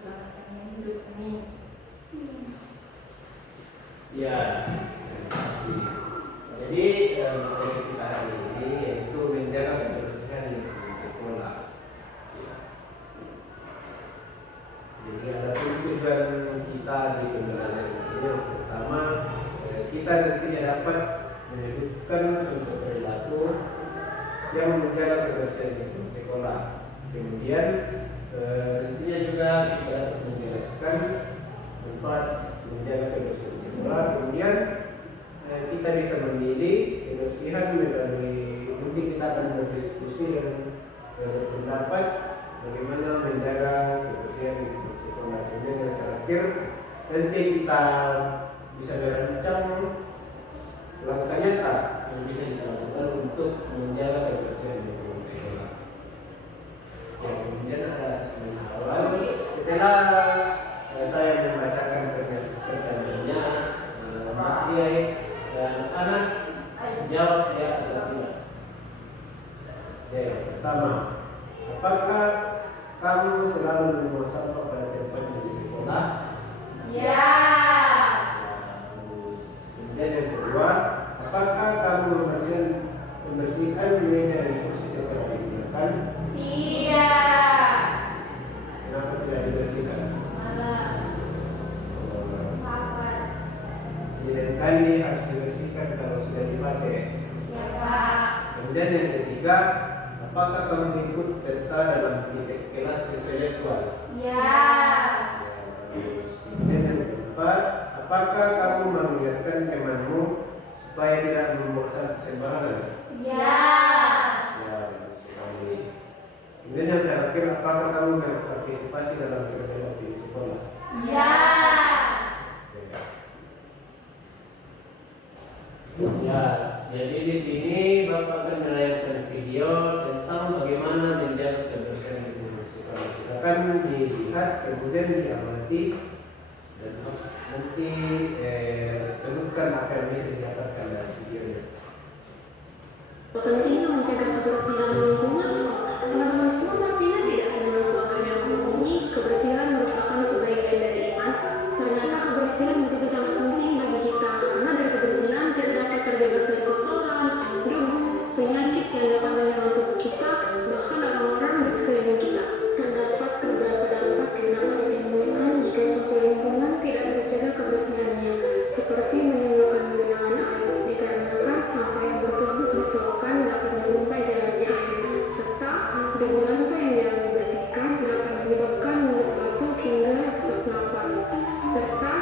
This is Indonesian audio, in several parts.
selamanya hidup. Amin. Ya, terima kasih. Jadi materi kita hari ini yaitu menjaga kebersihan di sekolah. Ya. Jadi ada tujuan kita di pembelajaran ini. Yang pertama, kita nantinya dapat menunjukkan contoh perilaku yang menjaga kebersihan di sekolah. Kemudian nantinya juga kita dapat menjelaskan manfaat menjaga kebersihan di sekolah. Kemudian kita bisa memilih kebersihan melalui mungkin kita akan berdiskusi dan berpendapat bagaimana menjaga kebersihan di sekolah. Kemudian yang terakhir nanti kita bisa merancang langkah nyata yang bisa kita lakukan untuk menjaga kebersihan di sekolah. Ya, kemudian ada asesmen awal. Setelah saya membacakan pertanyaannya, materi dan anak jawab ya atau tidak. Ya, pertama, apakah kamu selalu membuang sampah pada tempatnya di sekolah? Ya. Kemudian yang kedua, apakah kamu membersihkan meja dan kursi setelah digunakan? Tidak. Kenapa tidak dibersihkan? Malas. Lapar. Jadi kali harus dibersihkan kalau sudah dipakai. Ya, Pak. Kemudian yang ketiga, apakah kamu ikut serta dalam kelas sesuai jadwal? Ya. Kemudian yang keempat, apakah kamu mengingatkan temanmu supaya tidak membuang sampah sembarangan? Ya. Ya, bagus sekali. Kemudian yang terakhir, apakah kamu berpartisipasi dalam kegiatan di sekolah? Ya. Ya, jadi di sini Bapak akan menayangkan video tentang bagaimana menjaga kebersihan di sekolah. Silakan dilihat, kemudian diamati dan nanti sebutkan apa yang bisa didapatkan dari videonya. Pentingnya menjaga kebersihan lingkungan sekolah. Teman-teman semua pasti ingat tidak dengan slogan yang berbunyi kebersihan merupakan sebagian dari iman. Ternyata kebersihan begitu sangat penting bagi kita karena dari kebersihan kita dapat terbebas dari kotoran, debu, penyakit yang dapat menyerang tubuh kita, bahkan orang-orang di sekeliling kita. Terdapat beberapa dampak yang dapat ditimbulkan jika suatu lingkungan tidak terjaga kebersihannya, seperti menimbulkan genangan air dikarenakan sampah yang bertumpuk di selokan dapat menyumpai jalannya air, serta debu lantai yang jarang dibersihkan dapat menyebabkan mulut batuk hingga sesak nafas, serta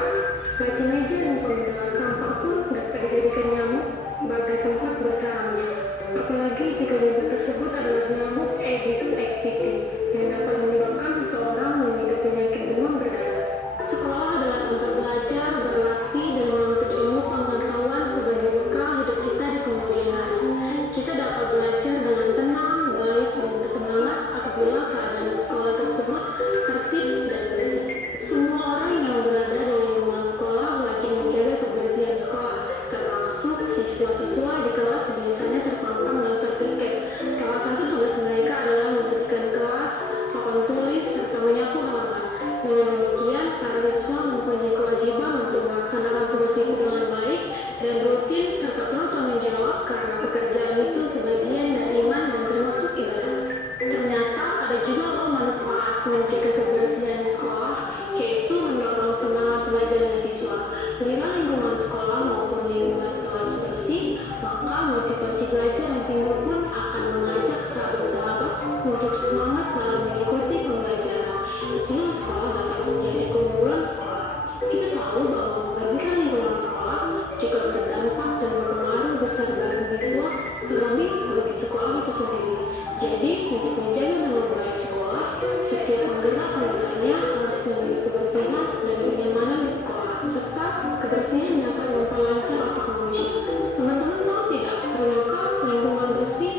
baja meja dan pengumpulan sampah pun dapat dijadikan nyamuk sebagai tempat bersarangnya. Apalagi jika nyamuk tersebut adalah nyamuk Aedes aegypti yang dapat menyebabkan seseorang mengidap penyakit demam berdarah. Sekolah adalah tempat belajar, berlatih, dan menuntut ilmu pengetahuan sebagai bekal hidup kita di kemudian hari. Kita dapat belajar dengan tenang, baik, dan bersemangat apabila keadaan sekolah tersebut tertib dan bersih. Semua orang yang berada di lingkungan sekolah wajib menjaga kebersihan sekolah, termasuk siswa-siswa di kelas biasanya terpampang dan terpiket. Salah satu tugas mereka adalah membersihkan kelas, papan tulis, serta menyapu halaman. Dengan demikian, para siswa mempunyai kewajiban untuk melaksanakan tugas itu dengan baik dan rutin serta penuh tanggung jawab karena pekerjaan itu sebagian dari iman dan termasuk ibadah. Ternyata ada juga manfaat menjaga kebersihan di sekolah, yaitu mendorong semangat belajarnya siswa. Bila lingkungan sekolah maupun lingkungan kelas bersih, maka motivasi belajar yang timbul pun akan mengajak sahabat-sahabat untuk semangat dalam mengikuti pembelajaran. Hasil sekolah dapat menjadi keunggulan sekolah. Kita tahu bahwa membersihkan lingkungan sekolah juga berdampak dan berpengaruh besar bagi siswa, terlebih bagi sekolah itu sendiri. Jadi, untuk menjaga nama baik sekolah, setiap penggerak-penggeraknya harus memiliki kebersihan dan kenyamanan di sekolah, serta kebersihan dapat memperlancar otak manusia. Teman-teman tahu tidak, ternyata lingkungan bersih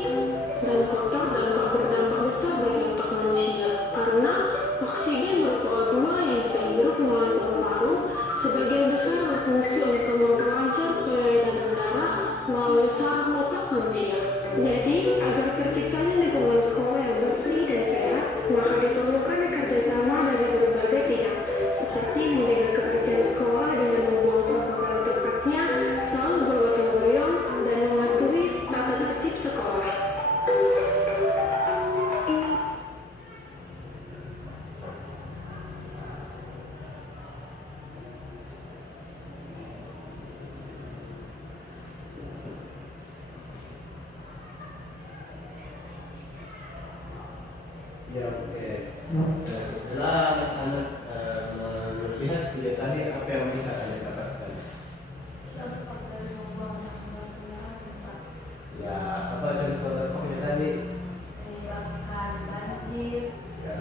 dan kotor dapat berdampak besar bagi otak manusia, karena oksigen berupa O2 yang kita hirup melalui paru-paru sebagian besar berfungsi untuk memperlancar peredaran darah melalui saraf otak manusia. Jadi, agar terciptanya lingkungan sekolah yang bersih dan sehat, maka diperlukan kerjasama Setelah anak-anak melihat video tadi, apa yang bisa kalian dapatkan? Ya, apa contoh video tadi? Menyebabkan banjir, Ya,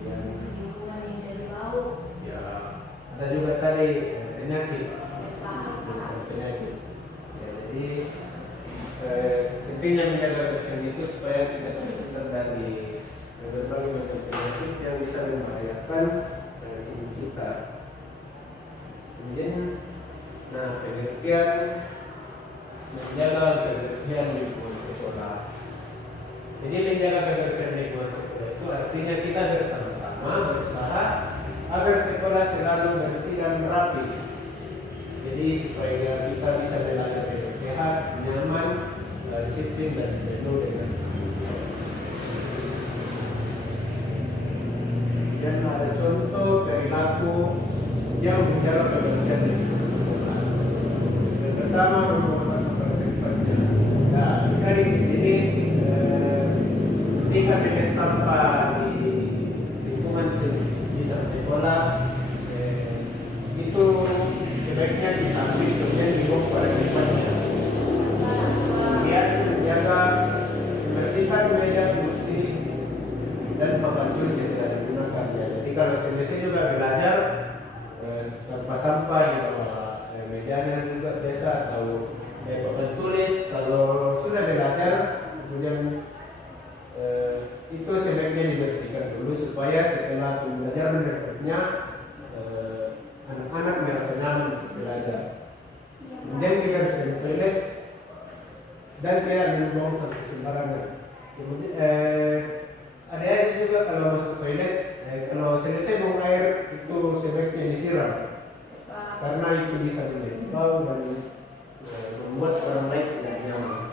yang lingkungan yang jadi bau, ya ada juga tadi penyakit. Penyakit. Ya, jadi pentingnya menjaga kebersihan itu supaya kita terhindar dari berbagai macam penyakit yang bisa membahayakan tubuh kita. Kemudian, nah pengertian menjaga kebersihan lingkungan sekolah. Jadi menjaga kebersihan lingkungan sekolah itu artinya kita bersama-sama berusaha agar sekolah selalu bersih dan rapi. Jadi supaya kita bisa belajar dengan sehat, nyaman, disiplin dan penuh dengan dan ada contoh perilaku yang menjaga kebersihan lingkungan sekolah. Yang pertama merupakan tempatnya. Nah, kita di sini ketika dengan sampah di lingkungan sekitar sekolah itu sebaiknya diambil kemudian dibawa pada tempatnya. Kemudian menjaga kebersihan meja kursi dan papan tulis yang tidak digunakan. Jadi kalau selesai juga belajar sampah-sampah di bawah mejanya juga biasa atau papan tulis. Kalau sudah belajar kemudian itu sebaiknya dibersihkan dulu supaya setelah pembelajaran berikutnya anak-anak merasa nyaman untuk belajar. Kemudian kita bersihkan toilet dan tidak membuang sampah sembarangan. Kemudian ada juga kalau masuk toilet, kalau selesai buang air itu sebaiknya disiram karena itu bisa menjadi bau dan membuat orang lain tidak nyaman.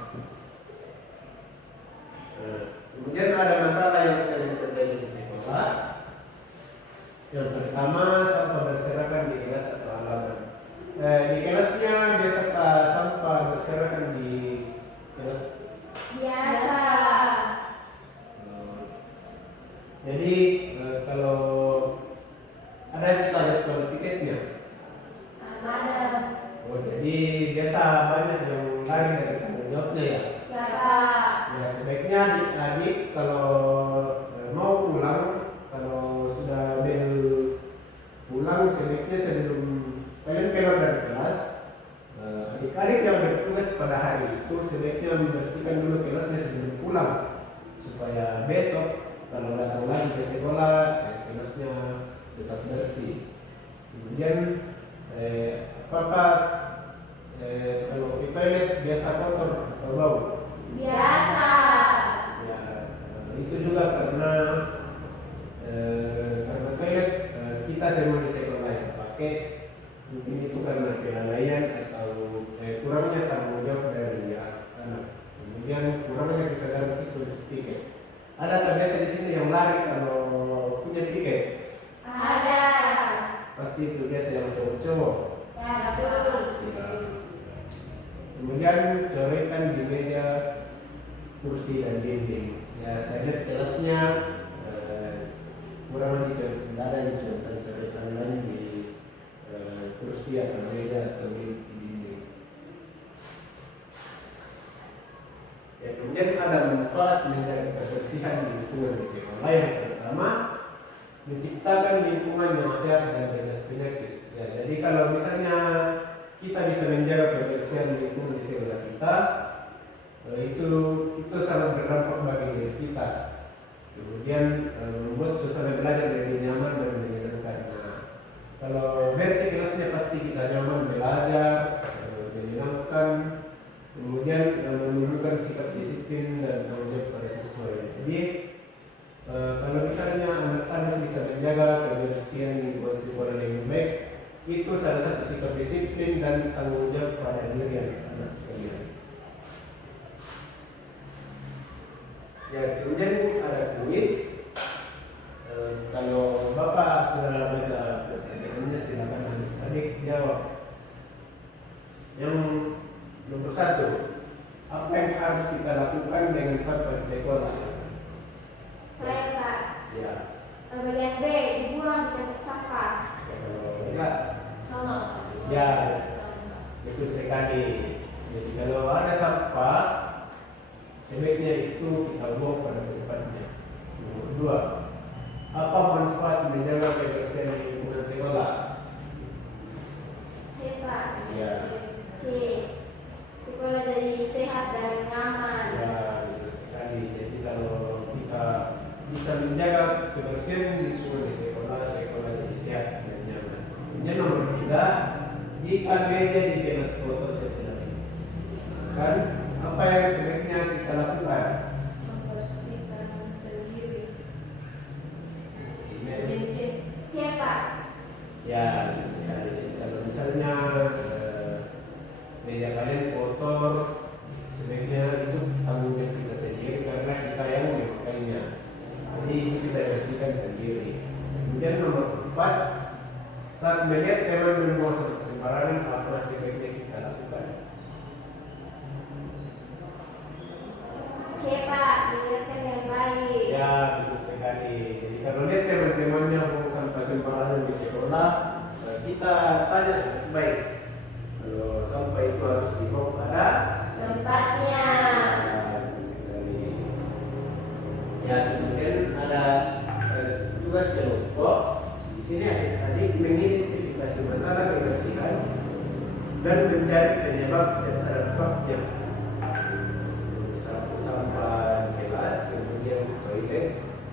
Kemudian ada masalah yang sering terjadi di sekolah. Yang pertama, sampah berserakan di kelas atau halaman. Di kelasnya biasa sampah berserakan di kelas biasa. Jadi kalau ada kita lihat kalau tiketnya. Ada. Oh, jadi biasa banyak yang lari dari tanggung jawabnya ya. Ya sebaiknya adik-adik kalau mau pulang, kalau sudah bel pulang sebaiknya sebelum kalian keluar dari kelas, adik-adik yang bertugas pada hari itu sebaiknya membersihkan dulu kelasnya sebelum pulang supaya besok kalau datang lagi ke sekolah kelasnya tetap bersih. Kemudian kalau di toilet biasa kotor atau bau. Biasa. Ya, itu juga karena toilet kita semua di sekolah yang pakai mungkin itu karena kelalaian atau kurangnya tanggung jawab dari anak. Kemudian kurangnya kesadaran siswa untuk tiket. Ada tak biasa di sini yang lari kalau punya tiket? Ada. Pasti itu biasa yang cowok-cowok. Ya, betul. Ya. Kemudian coretan di meja, kursi dan dinding. Ya, saya lihat kelasnya kurang lebih tidak ada coretan lain di kursi atau meja atau di dinding. Ya, kemudian ada manfaat menjaga kebersihan lingkungan di sekolah. Yang pertama, menciptakan lingkungan yang sehat dan bebas penyakit. Ya, jadi kalau misalnya kita bisa menjaga kebersihan lingkungan di sekolah kita, itu sangat berdampak bagi diri kita. Kemudian membuat suasana belajar lebih nyaman dan menyenangkan. Nah, kalau bersih kelasnya pasti kita nyaman belajar, menyenangkan. Kemudian menunjukkan sikap disiplin dan tanggung jawab pada siswa. Jadi kalau misalnya anak-anak bisa menjaga kebersihan lingkungan sekolah dengan baik, itu salah satu sikap disiplin dan tanggung jawab pada diri anak-anak sekalian. Ya, kemudian ada kuis. Kalau Bapak sudah baca pertanyaannya, silakan adik jawab. Yang nomor 1, apa yang harus kita lakukan dengan sampah di sekolah? Bagian B, dibuang di tempat sampah. Kalau enggak, Sama. ya betul sekali. Jadi kalau ada sampah, sebaiknya itu kita buang pada tempatnya. Nomor dua, apa manfaat menjaga kebersihan lingkungan sekolah? Hebat. Ya. C. Sekolah jadi sehat dan nyaman. Ya, betul sekali. Jadi kalau kita bisa menjaga kebersihan lingkungan di sekolah, sekolah jadi sehat dan nyaman. Kemudian nomor tiga, jika meja di kelas kotor dan tidak kan apa yang sebaiknya kita lakukan? Membersihkan sendiri. Meja. C, Pak. Ya, betul sekali. Jadi kalau misalnya meja kalian kotor, sebaiknya itu tanggung jawab kita sendiri karena kita yang memakainya. Jadi itu kita bersihkan sendiri. Kemudian nomor empat, saat melihat teman membuang sampah sembarangan, apa sebaiknya kita lakukan? C, Pak. Mengingatkan yang baik. Ya, betul sekali. Jadi kalau lihat teman-temannya buang sampah sembarangan di sekolah, kita tanya baik. Kalau sampah itu harus dibuang pada Tempatnya. ya, kemudian ada tugas kelompok. Di sini adik mengidentifikasi masalah kebersihan dan mencari penyebab serta dampaknya. Satu sampah kelas, kemudian toilet,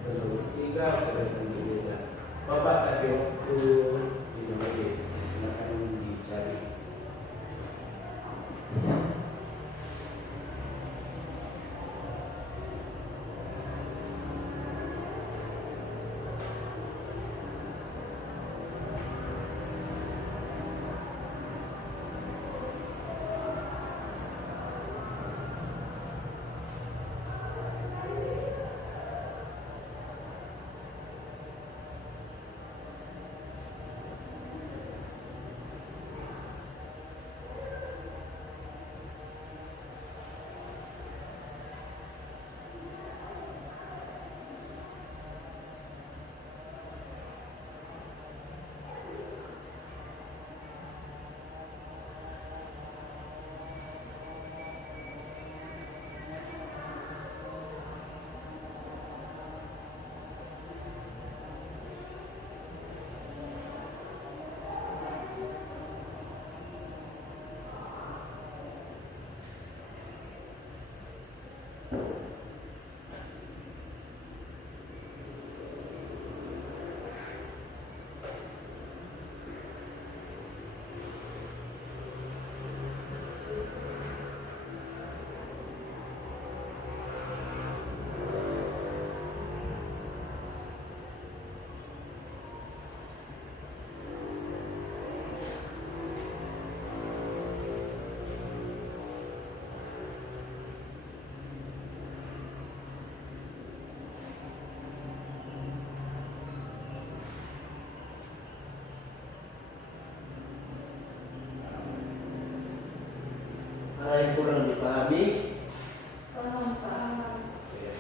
dan nomor tiga observasi meja. Bapak kasih waktu 5 menit, silakan dicari. Ada yang kurang dipahami? Paham. Ya.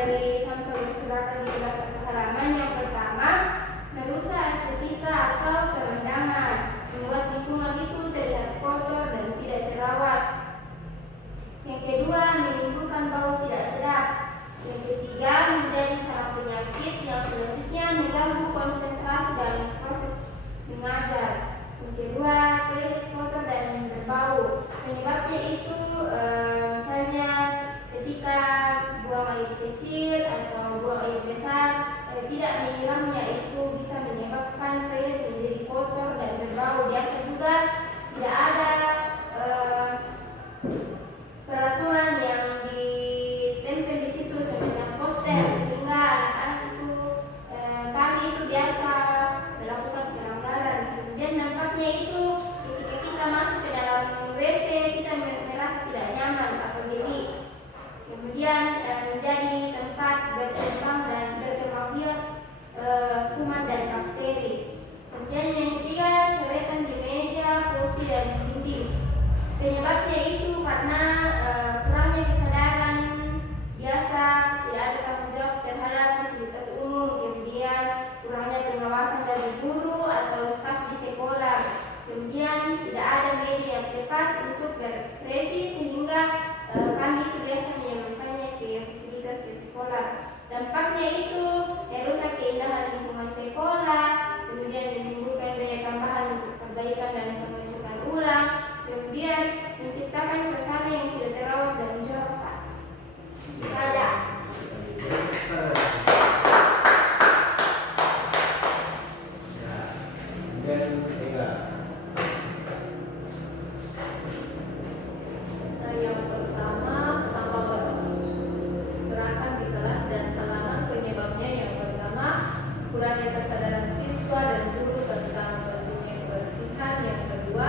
dari sampel berserakan di kelas halaman. Yang pertama, merusak estetika atau pemandangan, membuat lingkungan itu terlihat kotor dan tidak terawat. Yang kedua, menimbulkan bau tidak sedap. Yang ketiga, menjadi sarang penyakit yang selanjutnya mengganggu konsentrasi dalam proses mengajar. Yang kedua, toilet kotor dan berbau. Penyebabnya itu misalnya ketika buang air kecil atau buang air besar, tidak menyiramnya itu bisa menyebabkan toilet menjadi kotor dan berbau. Biasa juga tidak ada peraturan yang ditempel di situ semacam poster, sehingga anak-anak itu kami itu biasa melakukan pelanggaran. Kemudian nampaknya itu ketika kita masuk ke dalam WC kita merasa tidak nyaman atau geli. Kemudian menjadi tempat berkembang dan berkembang biak kuman dan bakteri. Kemudian yang ketiga, coretan di meja, kursi dan dinding. Penyebabnya itu karena kurangnya kesadaran biasa, tidak ada tanggung jawab terhadap fasilitas umum, kemudian kurangnya pengawasan dari guru atau staf di sekolah, kemudian tidak ada media yang tepat untuk berekspresi sehingga kami itu biasa menyampaikannya ke fasilitas di sekolah. Dampaknya itu merusak keindahan lingkungan sekolah, kemudian menimbulkan daya tambahan untuk perbaikan dan pengecokan ulang, kemudian menciptakan suasana yang tidak terawat dan jorok. Saja. Yang pertama, sampah berserakan di kelas dan halaman. Penyebabnya yang pertama, kurangnya kesadaran siswa dan guru tentang pentingnya kebersihan. Yang kedua,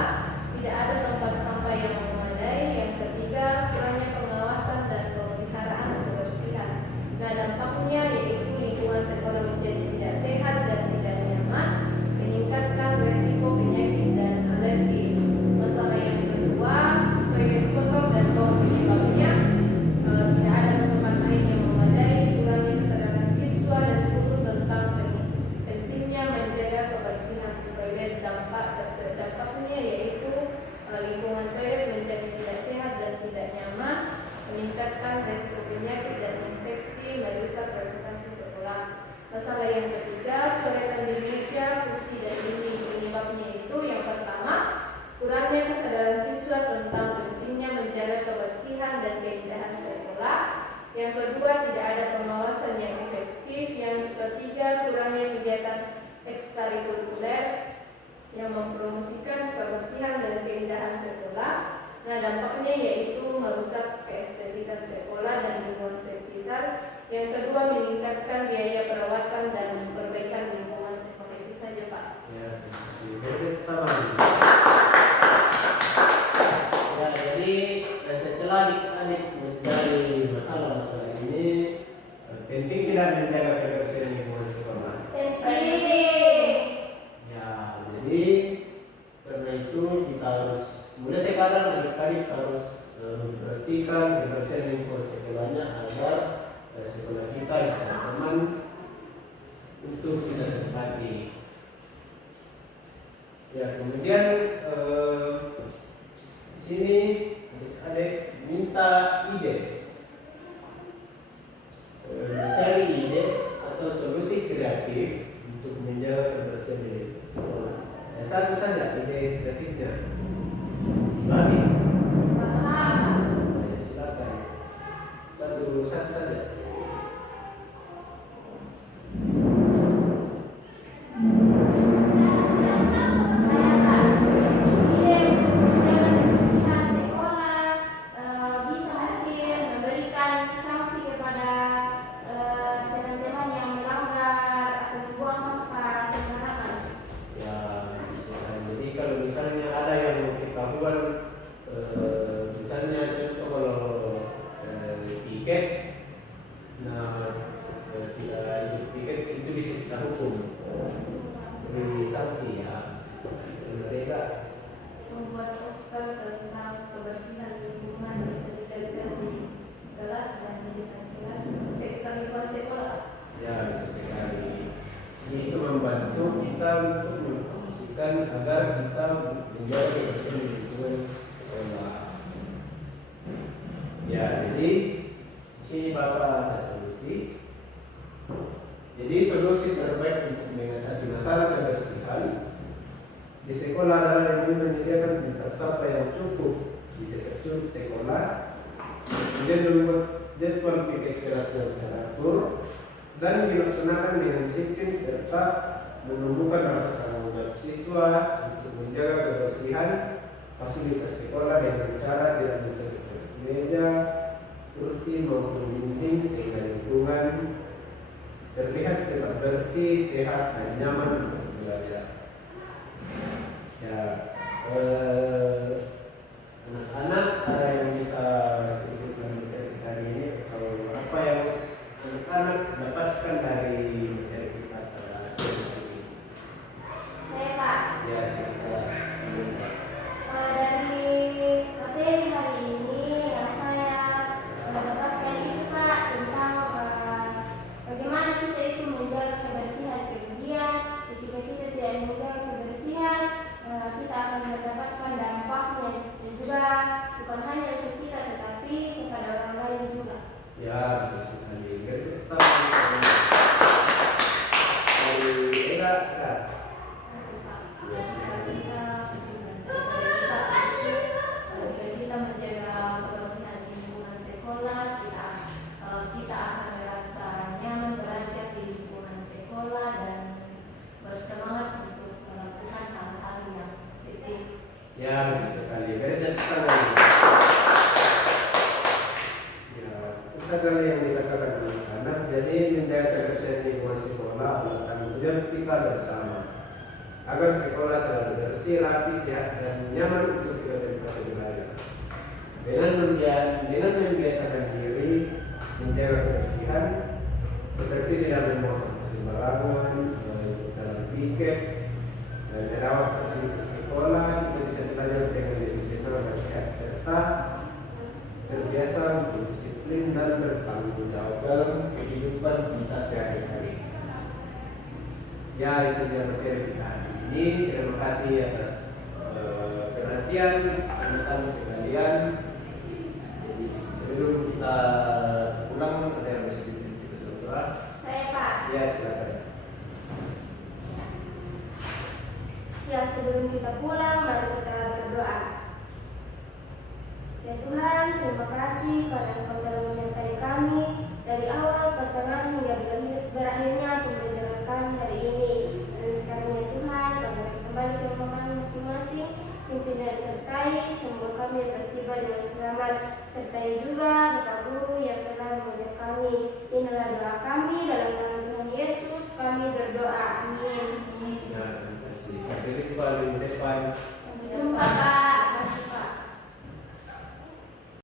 tidak ada tempat sampah yang memadai. Yang ketiga, kurangnya pengawasan dan pemeliharaan kebersihan. Nah, dampaknya yaitu lingkungan sekolah menjadi tidak sehat dan tidak nyaman, meningkatkan resiko penyakit dan alergi. Masalah yang kedua, toilet kotor dan bau. Penyebabnya tidak ada pasokan air yang memadai, kurangnya kesadaran siswa dan guru tentang pentingnya menjaga kebersihan toilet. Dampaknya yaitu lingkungan toilet menjadi tidak sehat dan tidak nyaman, meningkatkan resiko penyakit dan infeksi, merusak reputasi sekolah. Masalah yang ketiga, coretan di meja, kursi dan dinding. Penyebabnya itu yang pertama, kurangnya kesadaran siswa tentang pentingnya menjaga kebersihan dan keindahan sekolah. Yang kedua, tidak ada pengawasan yang efektif. Yang ketiga, kurangnya kegiatan ekstrakurikuler yang mempromosikan kebersihan dan keindahan sekolah. Nah, dampaknya yaitu merusak keestetikan sekolah dan lingkungan sekitar. Yang kedua, meningkatkan biaya perawatan dan perbaikan lingkungan sekolah. Itu saja, Pak. Ya, terima kasih. Ya, jadi setelah adik-adik mencari masalah-masalah ini, Penting tidak menjaga kebersihan lingkungan sekolah. Penting. ya jadi karena itu kita harus mulai sekarang adik-adik harus memperhatikan kebersihan lingkungan sekolahnya agar sekolah kita bisa aman untuk kita tempati. Ya, kemudian sini adik minta ide, Mencari ide atau solusi kreatif untuk menjaga kebersihan di sekolah. satu saja ide kreatifnya. Bagi, Silakan. satu saja. Bisa mungkin memberikan sanksi kepada teman-teman yang melanggar atau membuang sampah sembarangan. Ya, misalkan. Jadi kalau misalnya ada yang ketahuan, misalnya contoh kalau tiket, nah tidak ikut tiket itu bisa kita hukum, beri sanksi ya. Mereka Membuat poster tentang kebersihan lingkungan bisa ditempel di kelas dan di depan kelas. Sekretariat jadi di sini Bapak ada solusi. Jadi solusi terbaik untuk mengatasi masalah kebersihan di sekolah adalah dengan menyediakan tempat sampah yang cukup di setiap sudut sekolah, kemudian membuat jadwal pikir kelas yang teratur dan dilaksanakan dengan disiplin serta menumbuhkan rasa tanggung jawab siswa untuk menjaga kebersihan fasilitas sekolah dengan cara tidak mencapai meja, kursi maupun dinding sehingga lingkungan terlihat tetap bersih, sehat dan nyaman untuk belajar. Ya, anak-anak ada yang bisa sedikit menceritakan hari ini atau apa yang anak-anak dapatkan dari materi kita pada hasil ini? Saya Pak, Ya, sekitar. dari materi hari ini yang saya dapatkan itu Pak tentang bagaimana kita itu menjaga kebersihan. Kemudian ketika kita tidak menjaga kebersihan, kita akan mendapatkan dampaknya dan juga bukan hanya untuk kita tetapi kepada orang lain juga. Ya, betul sekali. Kita dari Eda, Kak. Jika kita menjaga kebersihan lingkungan sekolah, kita akan merasa nyaman belajar di lingkungan sekolah dan bersemangat untuk melakukan hal-hal yang positif. Ya, betul sekali. Beda tangan. Ya, itu saja yang dikatakan anak-anak. Jadi menjaga kebersihan lingkungan sekolah adalah tanggung jawab kita bersama agar sekolah selalu bersih, rapi, sehat dan nyaman untuk kita tempat belajar. Dengan membiasakan diri menjaga kebersihan seperti tidak membuang sampah sembarangan, dalam tiket, dan merawat fasilitas sekolah, kita bisa belajar dengan lebih tenang dan sehat serta terbiasa untuk disiplin dan bertanggung jawab dalam kehidupan kita sehari-hari. Ya, itu dia materi kita hari ini. Terima kasih atas perhatian teman-teman sekalian. Jadi sebelum kita pulang ada yang bisa kita berdoa. Saya Pak. Ya, silakan. Ya, sebelum kita pulang, mari kita berdoa. Ya Tuhan, terima kasih karena Engkau telah menyertai kami dari awal, pertengahan hingga berakhirnya pembelajaran